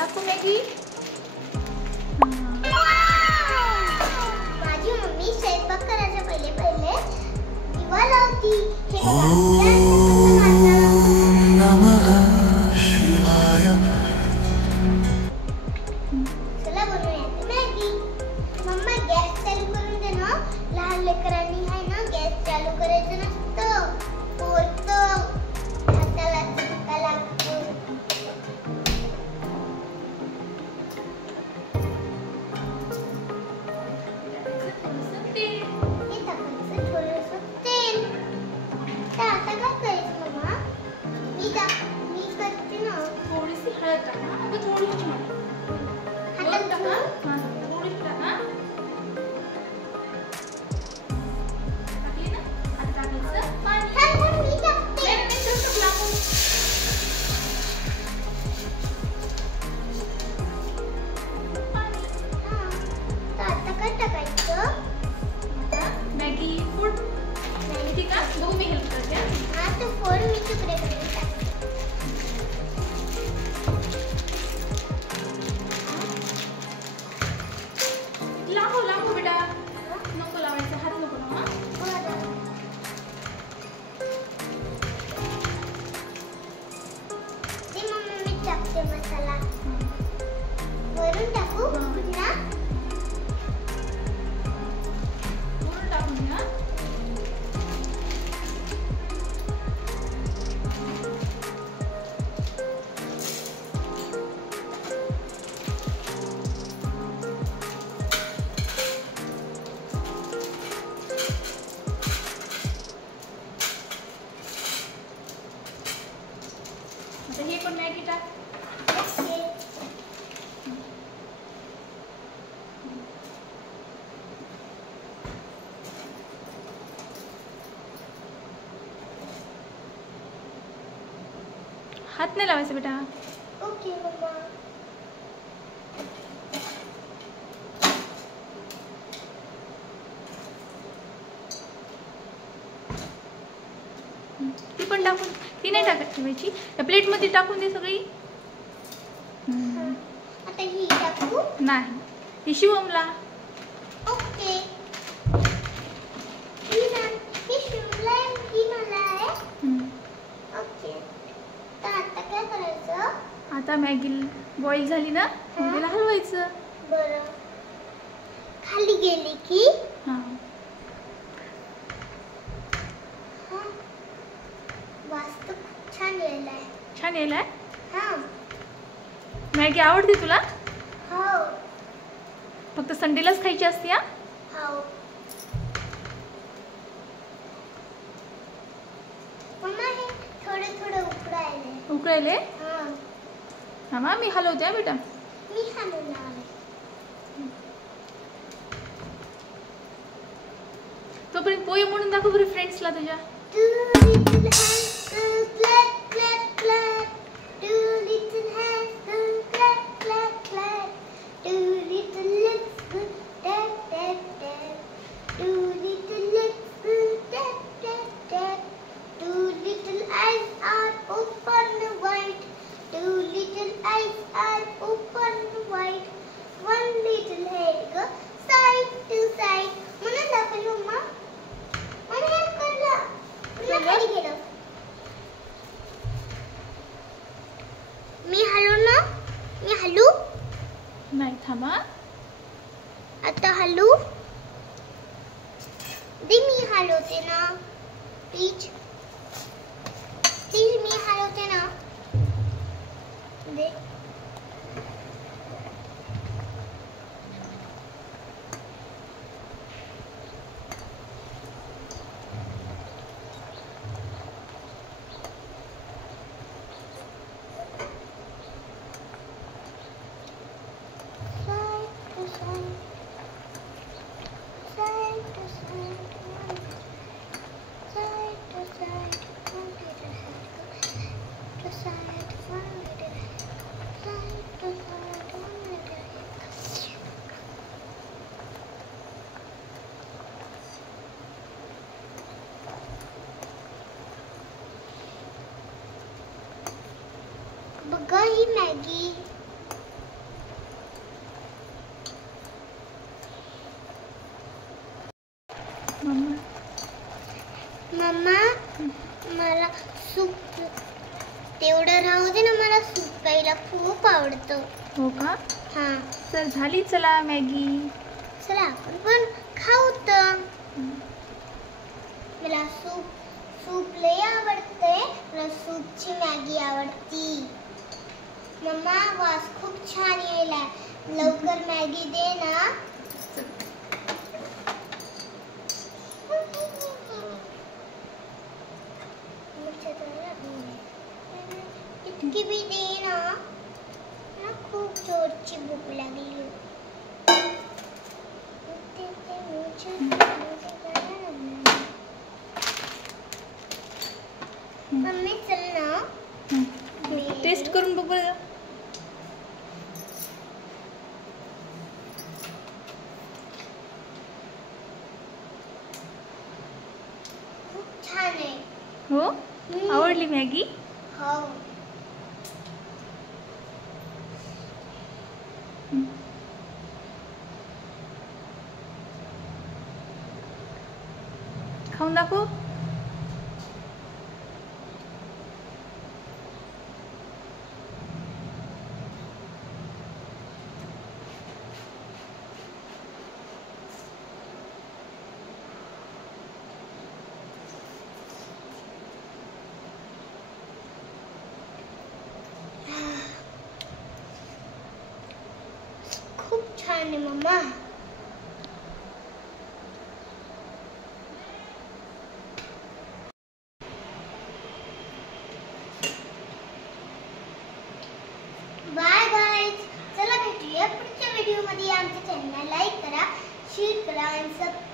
दाखव मॅगी. माझी मम्मी स्वयंपाक करायच्या पहिले दिवा लावती. चला बनवूया मॅगी. मम्मा गॅस चालू करून दे ना. लहान लेकरांनी आहे ना गॅस चालू करायचं नसतं. पोरतं हाताला चटका लागतो. थोडीशी हळद टाका. अगं थोडीशी हळद टाका. थोडीशी टाका. टाकली ना. आता टाकायचं पाणी. मी टाकते. आता काय टाकायचं? मॅगी फोड. मॅगी का बघू मी हेल्प करते. हा तो फोड मी तुकडे करून टाकते. लांबू बेटा. नको लावायचं. हात नको ना. ते मम्मी मी टाकते मसाला. वरून टाकू पुन्हा. वरून टाकून घ्या. आता हे पण मॅगी टाक. ओके. हात नाही लावायचं बेटा. Okay mamma. ती पण टाकून. ती नाही टाकत ठेवायची. त्या प्लेटमध्ये टाकून दे सगळी. आता ही टाकू. नाही ही शिवमला. ओके. ही शिमला आहे. ही मला आहे. ओके. तर आता काय करायचं? आता मॅगी बॉईल झाली ना. त्याला हलवायचं. बरं. खाली गेली की हां. वास्तू खूप छान यायलाय. छान यायलाय. हां. मॅगी आवडते तुला. हो. फक्त संडेलाच खायची असते. हा. हो. मम्मा हे थोडे उकडायले. उकळायले. हां. हा मी हलवते हा बेटा. मी हलवून आले. तोपर्यंत पोय म्हणून दाखव बरं फ्रेंड्सला तुझ्या. Two little hands go clap clap clap. Two little hands go clap clap clap. Two little lips go tap tap tap. Two little lips go tap tap tap. Two little eyes are open wide. Two little eyes are open wide. One little head go side to side. म्हणून दाखव mamma. मला help कर. खाली गेलो. मी हलू ना. मी हलू. नाही थांबा. आता हलू. दे मी हलवते ना. प्लीज मी हलवते ना. दे. बघा ही मॅगी मम्मा मला सूप तेवढं राहू दे ना, मला सूप प्यायला खूप आवडतं. हो का? हां तर झाली चला मॅगी. चला आपण पण खाऊ तर. मला सूप लय आवडते. मला सूपची मॅगी आवडती. मम्मा वास खूप छान यायला, लवकर मॅगी दे ना. इतकी भी दे ना, मला खूप जोरची भूक लागली. मम्मी चल ना, टेस्ट करून बघ बरं. खूप छान आहे. हो, आवडली मॅगी. हो. खाऊन दाखव. खूप छान आहे मम्मा. बाय गाईज, चला भेटूया पुढच्या व्हिडिओमध्ये. आमच्या चॅनलला लाईक करा, शेअर करा आणि सबस्क्राईब